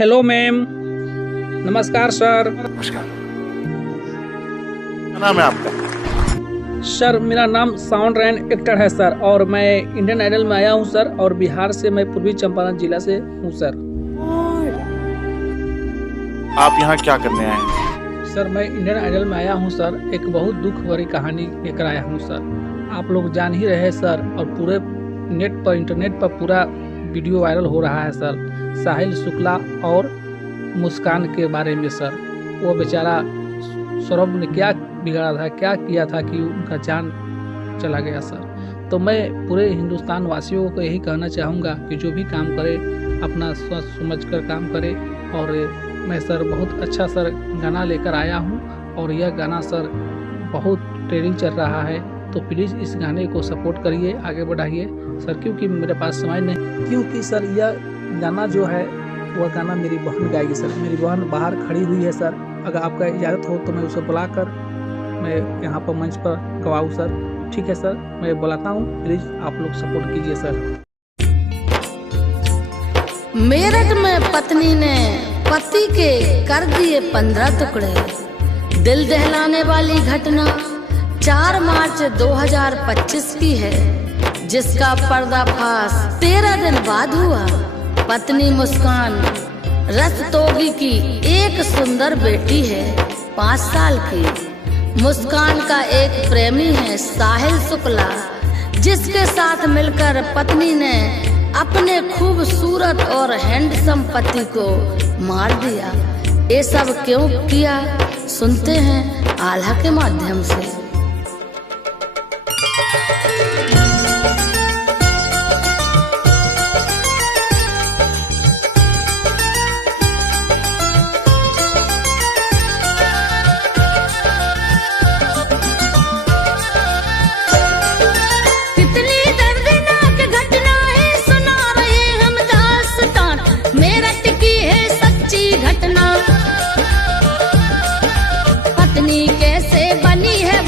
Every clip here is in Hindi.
Hello ma'am. नमस्कार सर। नमस्कार। क्या नाम है आपका? सर मेरा नाम साउंड रैन एक्टर है सर, और मैं इंडियन आइडल में आया हूँ सर, और बिहार से मैं पूर्वी चंपारण जिला से हूँ सर। आप यहाँ क्या करने आए हैं? सर मैं इंडियन आइडल में आया हूँ सर, एक बहुत दुख भरी कहानी लेकर आया हूँ सर। आप लोग जान ही रहे हैं सर, और पूरे नेट पर इंटरनेट पर पूरा वीडियो वायरल हो रहा है सर, साहिल शुक्ला और मुस्कान के बारे में सर। वो बेचारा सौरभ ने क्या बिगाड़ा था, क्या किया था कि उनका जान चला गया सर। तो मैं पूरे हिंदुस्तान वासियों को यही कहना चाहूँगा कि जो भी काम करे अपना सोच समझ कर काम करे। और मैं सर बहुत अच्छा सर गाना लेकर आया हूँ, और यह गाना सर बहुत ट्रेंडिंग चल रहा है, तो प्लीज़ इस गाने को सपोर्ट करिए, आगे बढ़ाइए सर। क्योंकि मेरे पास समय नहीं, क्योंकि सर यह गाना जो है वह गाना मेरी बहन गाएगी सर। मेरी बहन बाहर खड़ी हुई है सर, अगर आपका इजाज़त हो तो मैं उसे बुलाकर मैं यहाँ पर मंच पर गवाऊँ सर। ठीक है सर, मैं बुलाता हूँ, प्लीज़ आप लोग सपोर्ट कीजिए सर। मेरठ में पत्नी ने पति के कर दिए 15 टुकड़े। दिल दहलाने वाली घटना 4 मार्च 2025 की है, जिसका पर्दाफाश 13 दिन बाद हुआ। पत्नी मुस्कान रस्तोगी की एक सुंदर बेटी है 5 साल की। मुस्कान का एक प्रेमी है साहिल शुक्ला, जिसके साथ मिलकर पत्नी ने अपने खूबसूरत और हैंडसम पति को मार दिया। ये सब क्यों किया, सुनते हैं आल्हा के माध्यम से। पत्नी कैसे बनी है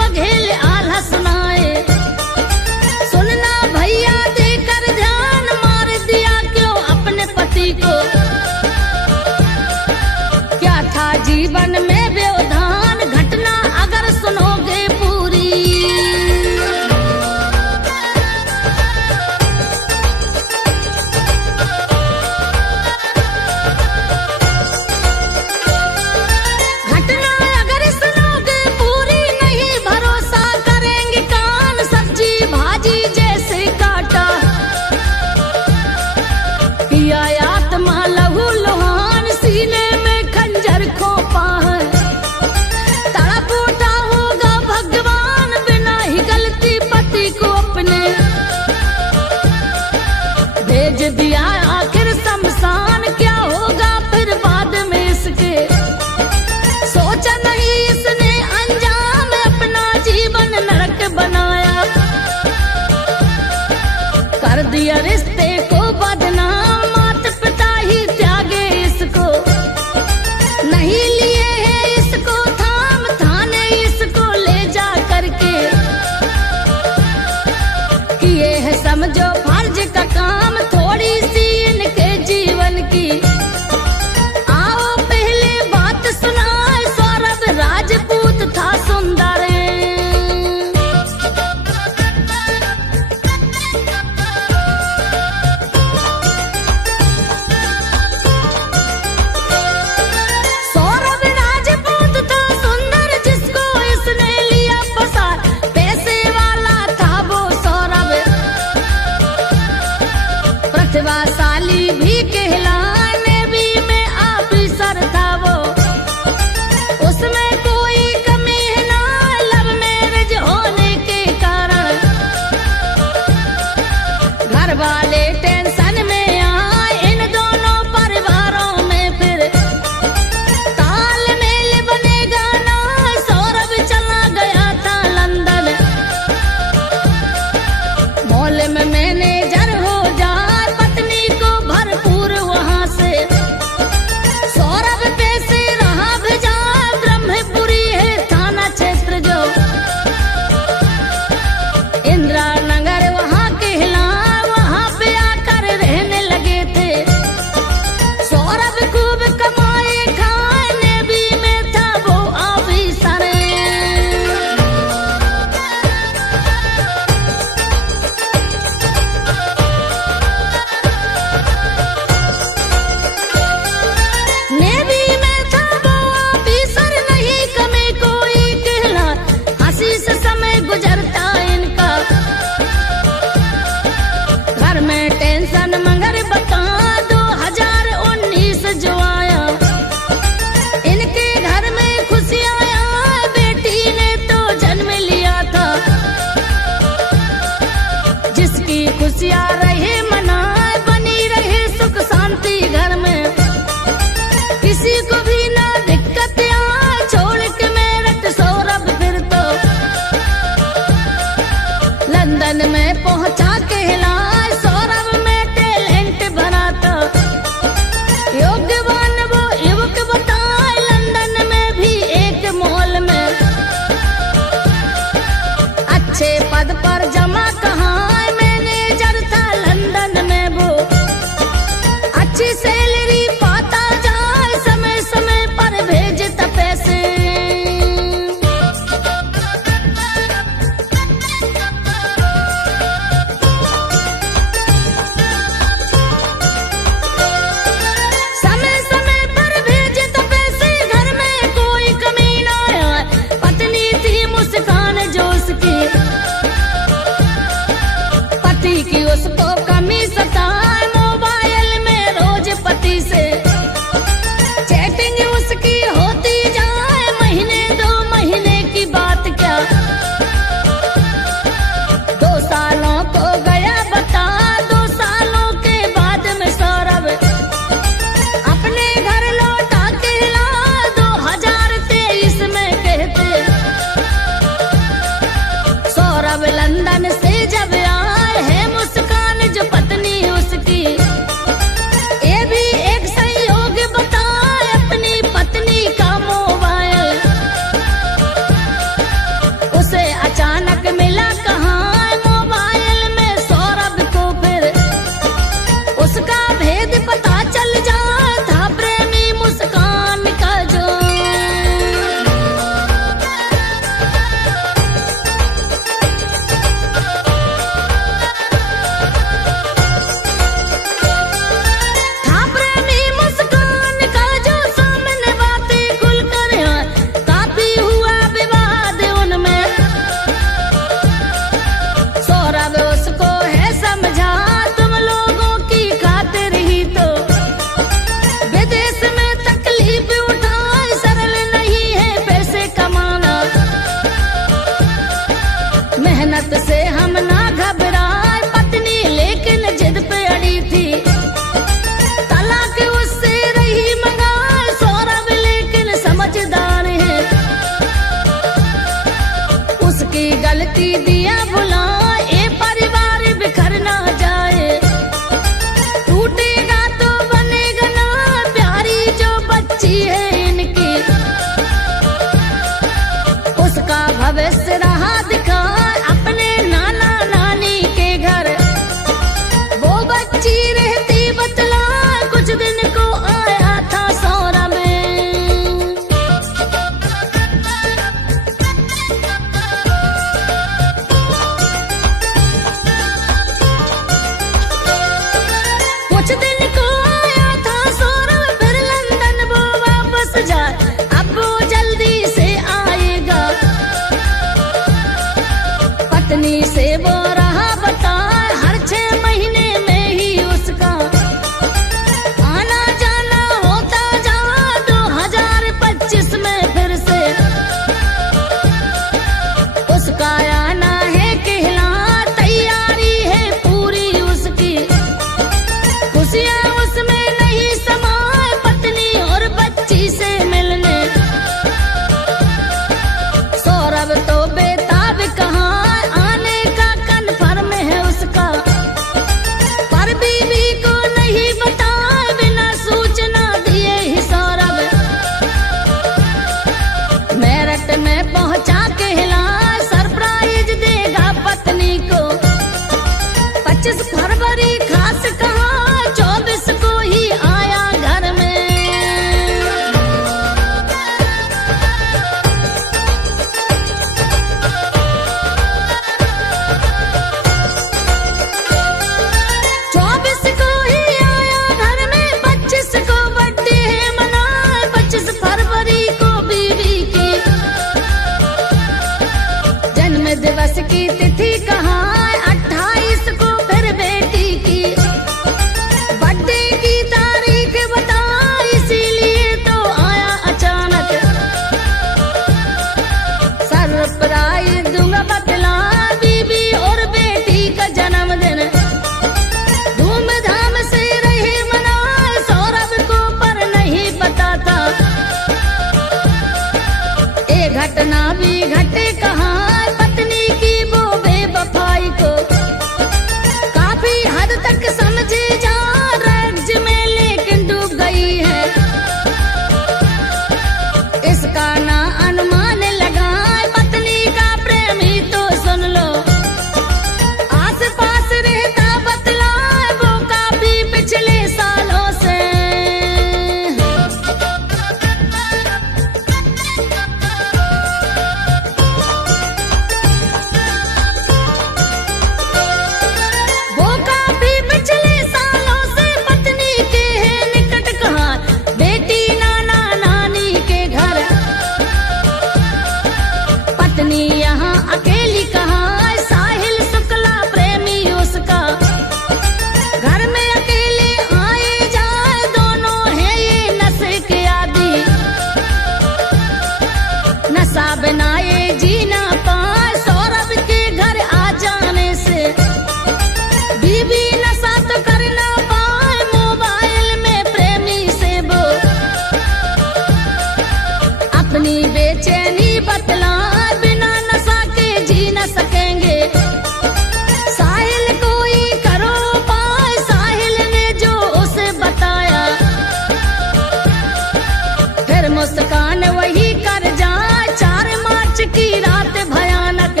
मुस्कान वही कर जाए। 4 मार्च की रात भयानक,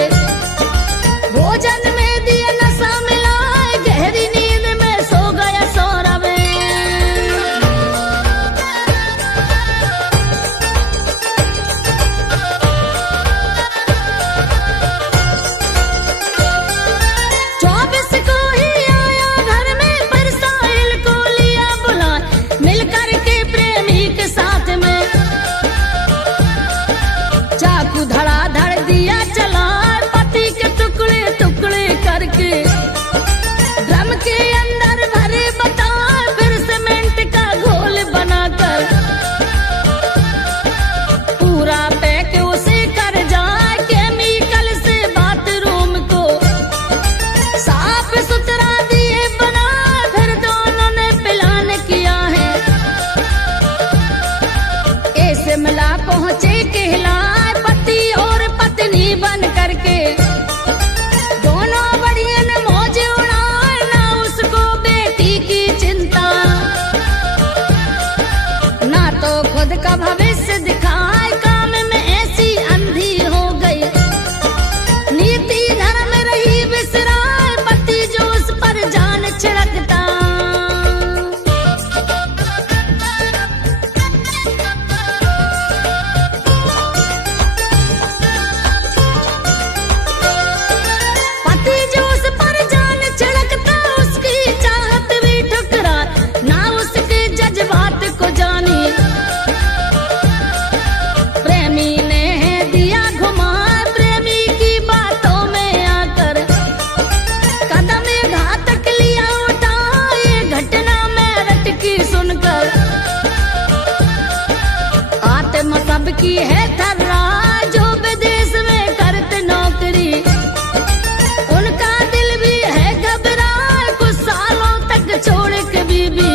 भोजन में दिए नशा मिलाए, गहरी नींद में सो गया सौरभ। ड्रम के अंदर भरे बता, फिर सीमेंट का घोल बनाकर पूरा पैक उसे कर जाए। केमिकल से बाथरूम को साफ सुथरा दिए बना, फिर दोनों ने प्लान किया है। ऐसे मिला पहुंचे कहलाए, पति और पत्नी बन करके का भविष्य दिखाए। काम में ऐसी अंधी हो गई, नीति धर्म रही विसराए, पति जो उस पर जान छिड़कता। पति जो उस पर जान छिड़कता, उसकी चाहत भी ठुकरा, ना उसके जज्बात को जानी। सबकी है थर्रा जो विदेश में करते नौकरी, उनका दिल भी है घबरा, कुछ सालों तक छोड़ के बीबी।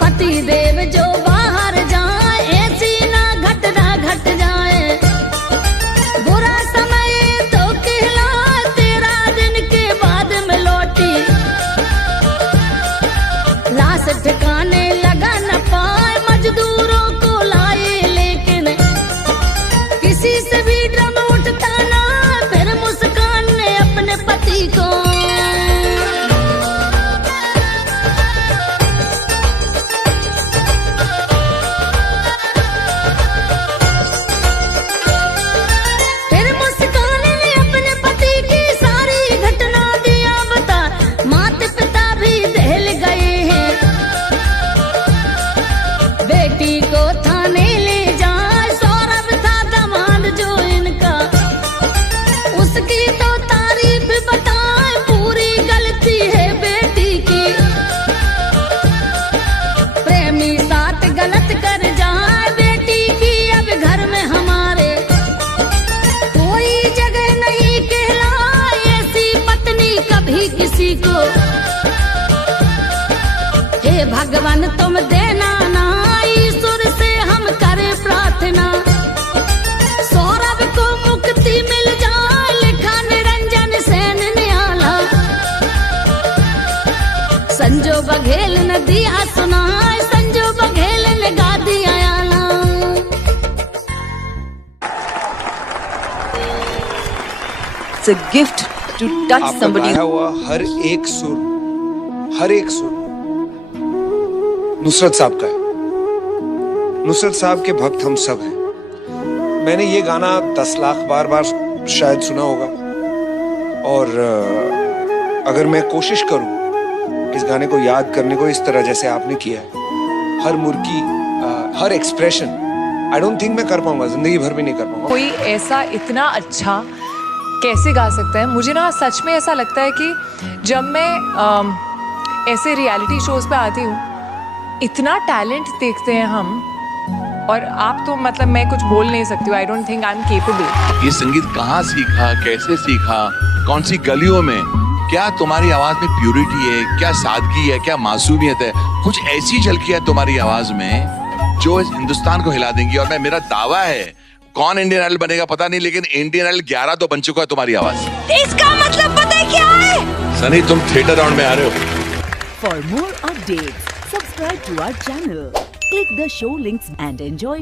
पति देव जो बाहर जाए, ऐसी ना घटना घट जाए। बुरा समय तो कहला, 13 दिन के बाद में लौटी, लाश ठिकाने लगा न पाए। मजदूरों को लाए लेकिन किसी से भी ड्रम उठता ना, फिर मुस्कान ने अपने पति को की सारी घटना दिया बता। माता पिता भी दहल गए हैं, बेटी को थाने ले जाए। सौरभ था दामाद जो इनका, उसकी तो तारीफ बताए, पूरी गलती है बेटी की। प्रेमी साथ गलत कर जाए, बेटी की अब घर में हमारे कोई जगह नहीं कहलाए। ऐसी पत्नी कभी किसी को, हे भगवान तुम देना ना, से हम करें प्रार्थना। सौरभ को मुक्ति मिल जाए, लिखा निरंजन सेन नियाला। संजो बघेल ने दिया सुनाए, संजो बघेल ने गा दिया आला। It's a gift to touch somebody. गाया हुआ हर एक सुर नुसरत साहब का है। नुसरत साहब के भक्त हम सब हैं। मैंने ये गाना 10 लाख बार शायद सुना होगा, और अगर मैं कोशिश करूं इस गाने को याद करने को इस तरह जैसे आपने किया है, हर मुर्की, हर एक्सप्रेशन, आई डोंट थिंक मैं कर पाऊंगा, जिंदगी भर भी नहीं कर पाऊंगा। कोई ऐसा इतना अच्छा कैसे गा सकता है? मुझे ना सच में ऐसा लगता है कि जब मैं ऐसे रियलिटी शोज पे आती हूँ, इतना टैलेंट देखते हैं हम, और आप तो मतलब मैं कुछ बोल नहीं सकती हूँ। I don't think I am capable. ये संगीत कहाँ सीखा, कैसे सीखा, कौन सी गलियों में? क्या तुम्हारी आवाज में प्यूरिटी है, क्या सादगी है, क्या मासूमियत है? कुछ ऐसी झलकी है तुम्हारी आवाज में जो इस हिंदुस्तान को हिला देंगी। और मेरा दावा है, कौन इंडियन आइडल बनेगा पता नहीं, लेकिन इंडियन आइडल 11 तो बन चुका है तुम्हारी आवाज। इसका मतलब पता है क्या है? सनी, तुम थिएटर राउंड में आ रहे हो। For more updates, subscribe to our channel, Click the show links and enjoy